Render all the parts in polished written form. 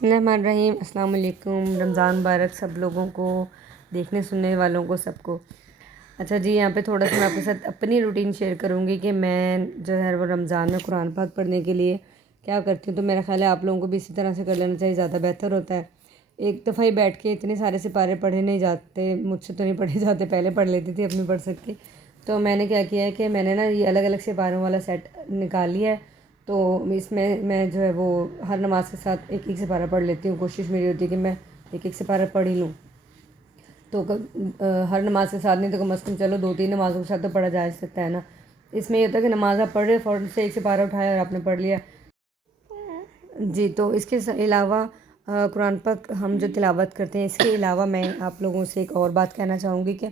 بسم اللہ الرحمن الرحیم۔ السلام علیکم، رمضان مبارک سب لوگوں کو، دیکھنے سننے والوں کو سب کو۔ اچھا جی، یہاں پہ تھوڑا سا میں آپ کے ساتھ اپنی روٹین شیئر کروں گی کہ میں جو ہے وہ رمضان میں قرآن پاک پڑھنے کے لیے کیا کرتی ہوں۔ تو میرا خیال ہے آپ لوگوں کو بھی اسی طرح سے کر لینا چاہیے، زیادہ بہتر ہوتا ہے۔ ایک دفعہ ہی بیٹھ کے اتنے سارے سپارے پڑھے نہیں جاتے، مجھ سے تو نہیں پڑھے جاتے، پہلے پڑھ لیتی تھی، اب نہیں پڑھ سکتی۔ تو میں نے کیا کیا ہے کہ میں نے نا یہ الگ الگ سپاروں والا سیٹ نکال لیا ہے۔ تو اس میں جو ہے وہ ہر نماز کے ساتھ ایک ایک سپارہ پڑھ لیتی ہوں۔ کوشش میری ہوتی ہے کہ میں ایک ایک سپارہ پڑھ ہی لوں۔ تو ہر نماز کے ساتھ نہیں تو کم از کم چلو 2-3 نمازوں کے ساتھ تو پڑھا جا سکتا ہے نا۔ اس میں یہ ہوتا ہے کہ نماز آپ پڑھ رہے فوراً سے ایک سپارہ اٹھایا اور آپ نے پڑھ لیا جی۔ تو اس کے علاوہ قرآن پاک ہم جو تلاوت کرتے ہیں، اس کے علاوہ میں آپ لوگوں سے ایک اور بات کہنا چاہوں گی کہ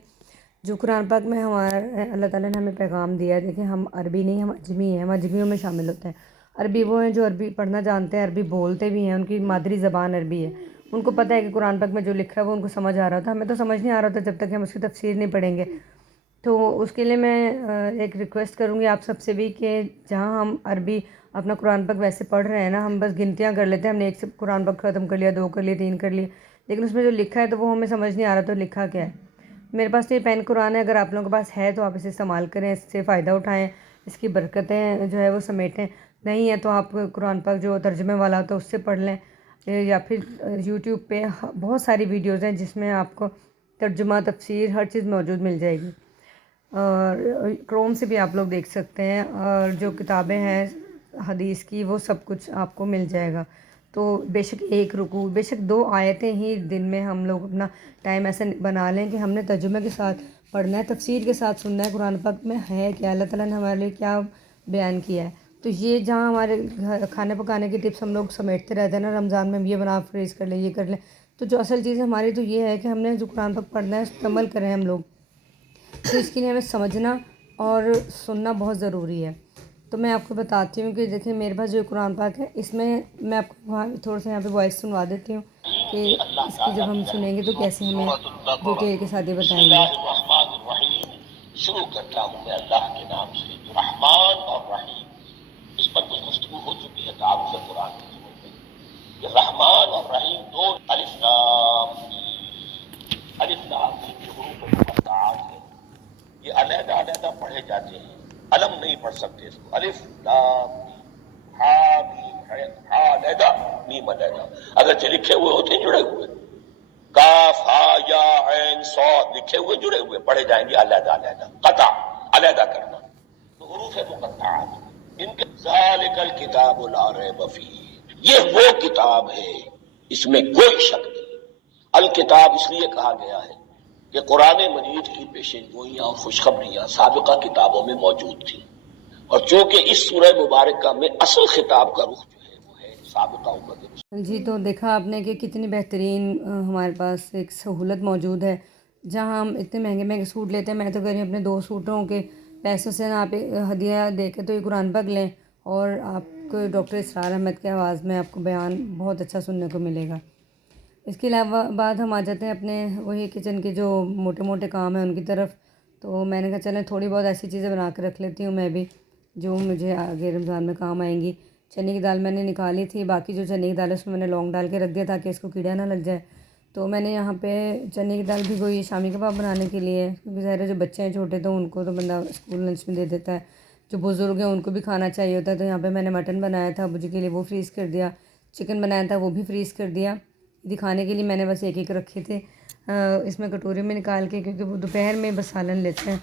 جو قرآن پاک میں ہمارا اللہ تعالیٰ نے ہمیں پیغام دیا ہے، دیکھیں ہم عربی نہیں، ہم اجمی ہیں، ہم اجمیوں میں شامل ہوتے ہیں۔ عربی وہ ہیں جو عربی پڑھنا جانتے ہیں، عربی بولتے بھی ہیں، ان کی مادری زبان عربی ہے، ان کو پتہ ہے کہ قرآن پاک میں جو لکھا ہے وہ ان کو سمجھ آ رہا تھا۔ ہمیں تو سمجھ نہیں آ رہا تھا جب تک ہم اس کی تفسیر نہیں پڑھیں گے۔ تو اس کے لیے میں ایک ریکویسٹ کروں گی آپ سب سے بھی کہ جہاں ہم عربی اپنا قرآن پاک ویسے پڑھ رہے ہیں نا، ہم بس گنتیاں کر لیتے ہیں، ہم نے ایک سے قرآن پاک ختم کر لیا، 2 کر لیے، 3 کر لیے، لیکن اس میں جو لکھا ہے تو وہ ہمیں سمجھ نہیں آ رہا تو لکھا کیا ہے۔ میرے پاس تو یہ پین قرآن ہے، اگر آپ لوگوں کے پاس ہے تو آپ اسے استعمال کریں، اس سے فائدہ اٹھائیں، اس کی برکتیں جو ہے وہ سمیٹیں۔ نہیں ہے تو آپ قرآن پاک جو ترجمے والا ہوتا ہے اس سے پڑھ لیں، یا پھر یوٹیوب پہ بہت ساری ویڈیوز ہیں جس میں آپ کو ترجمہ، تفسیر، ہر چیز موجود مل جائے گی، اور کروم سے بھی آپ لوگ دیکھ سکتے ہیں، اور جو کتابیں ہیں حدیث کی وہ سب کچھ آپ کو مل جائے گا۔ تو بے شک 1 رکوع، بے شک 2 آیتیں ہی دن میں ہم لوگ اپنا ٹائم ایسے بنا لیں کہ ہم نے ترجمے کے ساتھ پڑھنا ہے، تفسیر کے ساتھ سننا ہے، قرآن پاک میں ہے کیا، اللہ تعالیٰ نے ہمارے لیے کیا بیان کیا ہے۔ تو یہ جہاں ہمارے کھانے پکانے کی ٹپس ہم لوگ سمیٹتے رہتے ہیں نا رمضان میں، یہ بنا فریز کر لیں، یہ کر لیں، تو جو اصل چیز ہماری تو یہ ہے کہ ہم نے جو قرآن پاک پڑھنا ہے اس پر عمل کریں ہم لوگ۔ تو اس کے لیے ہمیں سمجھنا اور سننا بہت ضروری ہے۔ تو میں آپ کو بتاتی ہوں کہ دیکھیں میرے پاس جو قرآن پاک ہے، اس میں میں آپ کو تھوڑا سا یہاں پہ وائس سنوا دیتی ہوں کہ اس کی جب ہم سنیں گے تو کیسے ہمیں ڈیٹیل کے ساتھ یہ بتائیں گے۔ بسم اللہ الرحمن الرحیم۔ شروع کرتا ہوں میں اللہ کے نام سے جو رحمان اور رحیم، اس پر کچھ گفتگو ہو چکی ہے تعارف قرآن کے ضرور میں۔ یہ رحمان اور رحیم دو الف لام میم، الف لام میم جو حروف مقطعات ہیں، یہ علیحدہ علیحدہ پڑھے جاتے ہیں، علم نہیں پڑھ سکتے اس کو۔ الف لام میم، ہا میم ہے، ہا علیحدہ، میم علیحدہ، اگرچہ لکھے ہوئے ہوتے ہیں جڑے ہوئے، کاف ہا یا عین صاد لکھے ہوئے جڑے ہوئے، پڑھے جائیں گے علیحدہ علیحدہ، قطع علیحدہ کرنا۔ تو حروف مقطعات ان کے ذالک الکتاب لا ریب فیہ، یہ وہ کتاب ہے اس میں کوئی شک نہیں۔ الکتاب اس لیے کہا گیا ہے کہ قرآن مجید کی پیشین گوئیاں اور خوشخبریاں سابقہ کتابوں میں موجود تھیں، اور چونکہ اس سورہ مبارکہ میں اصل خطاب کا رخ جو ہے وہ ہے سابقہ امت۔ جی تو دیکھا آپ نے کہ کتنی بہترین ہمارے پاس ایک سہولت موجود ہے، جہاں ہم اتنے مہنگے مہنگے سوٹ لیتے ہیں۔ میں تو کہہ رہی ہوں اپنے 2 سوٹوں کے پیسوں سے نا آپ ہدیہ دے کے تو یہ قرآن پاک لیں، اور آپ کو ڈاکٹر اسرار احمد کی آواز میں آپ کو بیان بہت اچھا سننے کو ملے گا۔ اس کے علاوہ بعد ہم آ جاتے ہیں اپنے وہی کچن کے جو موٹے موٹے کام ہیں ان کی طرف۔ تو میں نے کہا چلیں تھوڑی بہت ایسی چیزیں بنا کے رکھ لیتی ہوں میں بھی، جو مجھے آگے رمضان میں کام آئیں گی۔ چنے کی دال میں نے نکالی تھی، باقی جو چنے کی دال ہے اس میں نے لونگ ڈال کے رکھ دیا تاکہ اس کو کیڑا نہ لگ جائے۔ تو میں نے یہاں پہ چنے کی دال بھگوئی شامی کباب بنانے کے لیے، کیونکہ ظاہر ہے جو بچے ہیں چھوٹے تو ان کو تو بندہ اسکول لنچ میں دے دیتا ہے، جو بزرگ ہیں ان کو بھی کھانا چاہیے ہوتا ہے۔ تو یہاں پہ میں نے مٹن بنایا تھا ابو جی کے لیے، وہ فریز کر دیا، چکن بنایا تھا وہ بھی فریز کر دیا، دکھانے کے لیے میں نے بس ایک ایک رکھے تھے اس میں کٹوری میں نکال کے، کیونکہ وہ دوپہر میں بس سالن لیتے ہیں،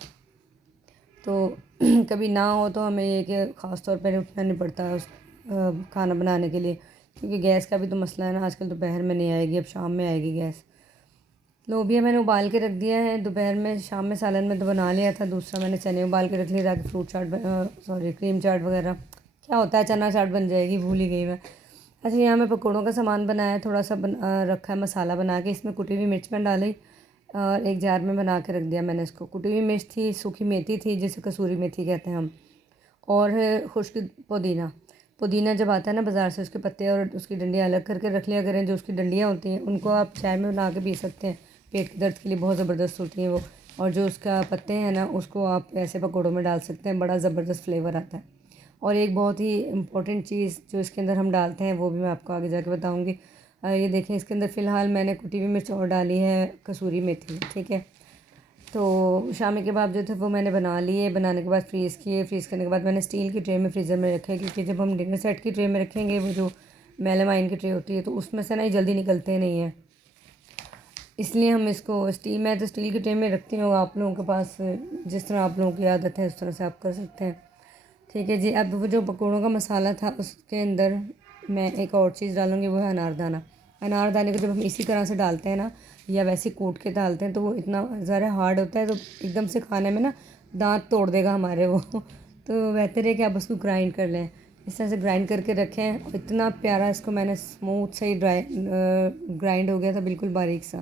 تو کبھی نہ ہو تو ہمیں یہ کہ خاص طور پر اٹھنا نہیں پڑتا کھانا بنانے کے لیے، کیونکہ گیس کا بھی تو مسئلہ ہے نا، آج کل دوپہر میں نہیں آئے گی، اب شام میں آئے گی گیس۔ لوبیا میں نے ابال کے رکھ دیا ہے دوپہر میں، شام میں سالن میں تو بنا لیا تھا، دوسرا میں نے چنے ابال کے رکھ لیے تاکہ فروٹ چاٹ کریم چاٹ وغیرہ کیا ہوتا ہے چنا چاٹ بن جائے گی، بھول ہی گئی میں۔ اچھا یہاں میں پکوڑوں کا سامان بنایا، تھوڑا سا رکھا ہے مسالہ بنا کے، اس میں کٹی ہوئی مرچ میں ڈالی اور ایک جار میں بنا کے رکھ دیا میں نے اس کو۔ کٹی ہوئی مرچ تھی، سوکھی میتھی تھی جسے کسوری میتھی کہتے ہیں ہم، اور خشک پودینہ جب آتا ہے نا بازار سے، اس کے پتے اور اس کی ڈنڈیاں الگ کر کے رکھ لیا کریں، جو اس کی ڈنڈیاں ہوتی ہیں ان کو آپ چائے میں بنا کے پی سکتے ہیں، پیٹ کے درد کے لیے بہت زبردست ہوتی ہیں وہ، اور جو اس کا پتے ہیں نا اس کو آپ ایسے پکوڑوں میں ڈال سکتے ہیں، بڑا زبردست فلیور آتا ہے۔ اور ایک بہت ہی امپورٹنٹ چیز جو اس کے اندر ہم ڈالتے ہیں وہ بھی میں آپ کو آگے جا کے بتاؤں گی، یہ دیکھیں اس کے اندر فی الحال میں نے کٹی ہوئی مرچ اور ڈالی ہے کسوری میتھی، ٹھیک ہے. تو شامی کباب جو تھے وہ میں نے بنا لیے، بنانے کے بعد فریز کیے. فریز کرنے کے بعد میں نے اسٹیل کی ٹرے میں فریزر میں رکھے، کیونکہ جب ہم ڈنر سیٹ کی ٹرے میں رکھیں گے، وہ جو میلامائن کی ٹرے ہوتی ہے، تو اس میں سے نا یہ جلدی نکلتے نہیں ہیں. اس لیے ہم اس کو میں تو اسٹیل کی ٹرے میں رکھتی ہوں. آپ لوگوں کے پاس جس طرح آپ لوگوں کی عادت ہے اس طرح سے آپ کر سکتے ہیں، ٹھیک ہے جی. اب وہ جو پکوڑوں کا مسالہ تھا اس کے اندر میں ایک اور چیز ڈالوں گی، وہ ہے اناردانہ. اناردانے کو جب ہم اسی طرح سے ڈالتے ہیں نا، یا ویسے کوٹ کے ڈالتے ہیں، تو وہ اتنا ذرا ہارڈ ہوتا ہے، تو ایک دم سے کھانے میں نا دانت توڑ دے گا ہمارے وہ. تو بہتر ہے کہ آپ اس کو گرائنڈ کر لیں. اس طرح سے گرائنڈ کر کے رکھیں. اتنا پیارا اس کو میں نے اسموتھ سے گرائنڈ ہو گیا تھا، بالکل باریک سا.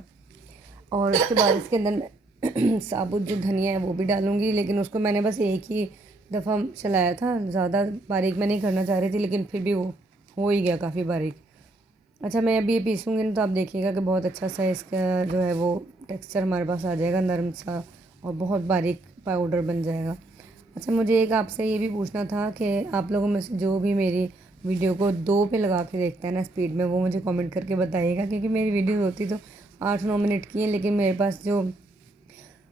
اور اس کے بعد اس کے اندر ثابت جو دھنیا ہے وہ بھی ڈالوں گی، لیکن اس کو میں نے بس ایک ہی دفعہ چلایا تھا، زیادہ باریک میں نہیں کرنا چاہ رہی تھی، لیکن پھر بھی وہ ہو ہی گیا کافی باریک. اچھا میں ابھی یہ پیسوں گی نا، تو آپ دیکھیے گا کہ بہت اچھا سا اس کا جو ہے وہ ٹیکسچر ہمارے پاس آ جائے گا، نرم سا، اور بہت باریک پاؤڈر بن جائے گا. اچھا مجھے ایک آپ سے یہ بھی پوچھنا تھا کہ آپ لوگوں میں سے جو بھی میری ویڈیو کو 2 پہ لگا کے دیکھتا ہے نا اسپیڈ میں، وہ مجھے کامنٹ کر کے بتائیے گا، کیونکہ میری ویڈیو ہوتی تو 8-9 منٹ کی ہیں، لیکن میرے پاس جو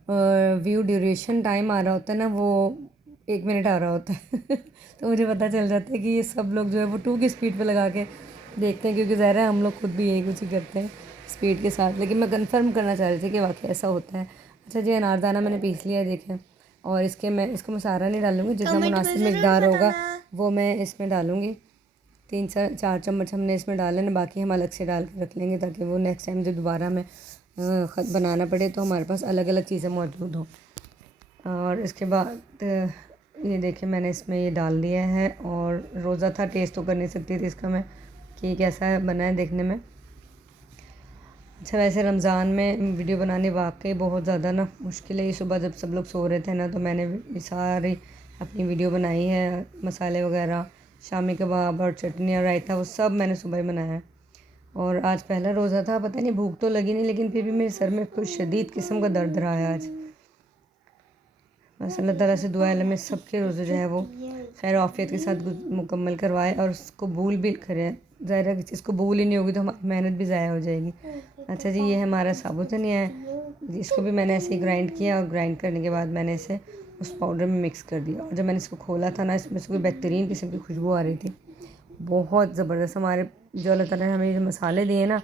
ویو ڈیوریشن ٹائم آ رہا ہوتا ہے نا، وہ 1 منٹ آ رہا ہوتا ہے. تو مجھے پتہ چل جاتا ہے کہ یہ سب لوگ جو ہے وہ 2 کی اسپیڈ پہ لگا کے دیکھتے ہیں، کیونکہ ظاہر ہے ہم لوگ خود بھی یہی کچھ ہی کرتے ہیں اسپیڈ کے ساتھ. لیکن میں کنفرم کرنا چاہ رہی تھی کہ واقعی ایسا ہوتا ہے. اچھا جی اناردانہ میں نے پیس لیا ہے، دیکھیں. اور اس کو میں سارا نہیں ڈالوں گی، جتنا مناسب مقدار ہوگا وہ میں اس میں ڈالوں گی. 3-4 چمچ ہم نے اس میں ڈالے نا، باقی ہم الگ سے ڈال کے رکھ لیں گے، تاکہ وہ نیکسٹ ٹائم جب دوبارہ ہمیں خط بنانا پڑے تو ہمارے پاس الگ الگ چیزیں موجود ہوں. اور اس کے بعد یہ دیکھیں میں نے اس میں یہ ڈال دیا ہے. اور روزہ تھا، ٹیسٹ تو کر نہیں سکتی تھی اس کا میں کہ کیسا بنا ہے دیکھنے میں. اچھا ویسے رمضان میں ویڈیو بنانے واقعی بہت زیادہ نا مشکل ہے. یہ صبح جب سب لوگ سو رہے تھے نا، تو میں نے ساری اپنی ویڈیو بنائی ہے. مسالے وغیرہ، شامی کباب اور چٹنی اور رائتا، وہ سب میں نے صبح ہی بنایا ہے. اور آج پہلا روزہ تھا، پتہ نہیں بھوک تو لگی نہیں، لیکن پھر بھی میرے سر میں کچھ شدید قسم کا درد رہا ہے آج. بس اللہ تعالیٰ سے دعا ہے اللہ میں سب کے روزے جو ہے وہ خیر و عافیت کے ساتھ مکمل کروائے، اور اس کو قبول بھی کرے. ظاہر ہے اس کو قبول ہی نہیں ہوگی تو ہماری محنت بھی ضائع ہو جائے گی. اچھا جی یہ ہمارا ثابوت دھنیا ہے، اس کو بھی میں نے ایسے ہی گرائنڈ کیا، اور گرائنڈ کرنے کے بعد میں نے اسے اس پاؤڈر میں مکس کر دیا. اور جب میں نے اس کو کھولا تھا نا، اس میں سے کوئی بہترین قسم کی خوشبو آ رہی تھی، بہت زبردست. ہمارے جو اللہ تعالیٰ نے ہمیں جو مسالے دیے نا،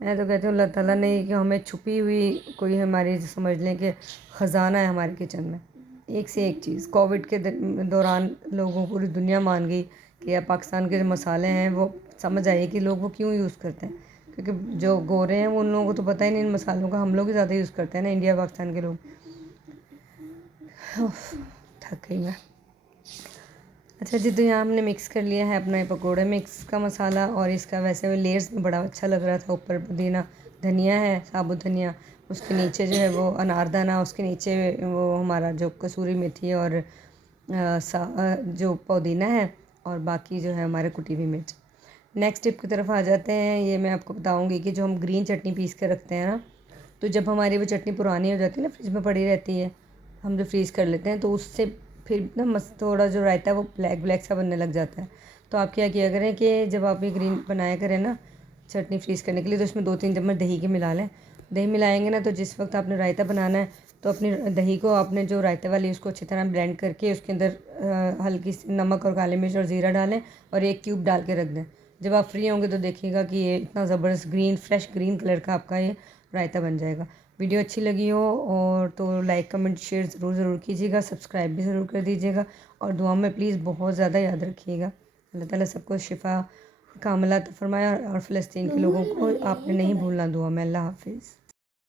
میں تو کہتی ہوں اللہ تعالیٰ نے کہ ہمیں چھپی ہوئی کوئی ہماری سمجھ لیں کہ خزانہ ہے ہمارے کچن میں، ایک سے ایک چیز. کووڈ کے دوران لوگوں پوری دنیا مان گئی کہ پاکستان کے جو مسالے ہیں وہ سمجھ آئیے کہ لوگ وہ کیوں یوز کرتے ہیں، کیونکہ جو گورے ہیں وہ ان لوگوں کو تو پتہ ہی نہیں ان مسالوں کا. ہم لوگ ہی زیادہ یوز کرتے ہیں نا، انڈیا پاکستان کے لوگ. تھک گئی میں. اچھا جی تو یہاں ہم نے مکس کر لیا ہے اپنا یہ پکوڑے مکس کا مسالہ. اور اس کا ویسے لیئرز میں بڑا اچھا لگ رہا تھا. اوپر پودینہ دھنیا ہے، ثابت دھنیا، اس کے نیچے جو ہے وہ اناردانہ، اس کے نیچے وہ ہمارا جو کسوری میتھی ہے، اور جو پودینہ ہے، اور باقی جو ہے ہمارے کٹی ہوئی مرچ. نیکسٹ ٹپ کی طرف آ جاتے ہیں. یہ میں آپ کو بتاؤں گی کہ جو ہم گرین چٹنی پیس کے رکھتے ہیں نا، تو جب ہماری وہ چٹنی پرانی ہو جاتی ہے نا، فریج میں پڑی رہتی ہے، ہم جو فریز کر لیتے ہیں، تو اس سے پھر نا تھوڑا جو رائتا ہے وہ بلیک سا بننے لگ جاتا ہے. تو آپ کیا کریں کہ جب آپ یہ گرین بنایا کریں نا چٹنی فریز کرنے کے لیے، تو اس میں 2-3 چمچ دہی کے ملا لیں. دہی ملائیں گے نا، تو جس وقت آپ نے رائتا بنانا ہے، تو اپنی دہی کو آپ نے جو رائتے والی اس کو اچھی طرح بلینڈ کر کے اس کے اندر ہلکی سی نمک اور کالی مرچ اور زیرہ ڈالیں، اور 1 کیوب ڈال کے رکھ دیں. جب آپ فری ہوں گے تو دیکھیے گا کہ یہ اتنا زبردست فریش گرین کلر کا آپ کا یہ رائتا بن جائے گا. ویڈیو اچھی لگی ہو اور تو لائک کمنٹ شیئر ضرور کیجیے گا، سبسکرائب بھی ضرور کر دیجیے گا، اور دعا میں پلیز بہت زیادہ یاد رکھیے گا. اللہ تعالیٰ سب کو شفا کاملہ عطا فرمائے، اور فلسطین کے لوگوں کو آپ نے نہیں بھولنا دعا میں. اللہ حافظ.